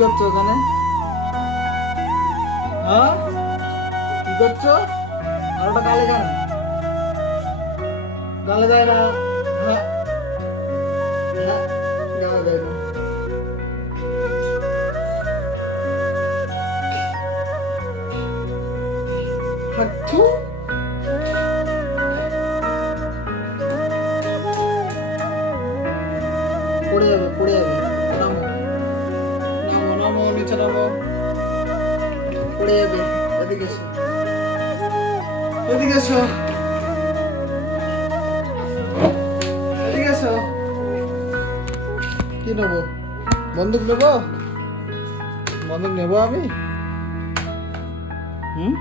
করছো ওখানে? হ্যাঁ, কি করছো? আর ওটা গালে কেন? গালে দেয় না। হ্যাঁ, হ্যাঁ, গালে দেয় না। হাঁটু। পড়ে যাবে, পড়ে যাবে। নামো, নামো, নামো, নিচে নামো। পড়ে যাবে। এদিকে এসো, এদিকে এসো, এদিকে এসো। কি নেবো? বন্দুক নেবো? বন্দুক নেবো আমি? হুম?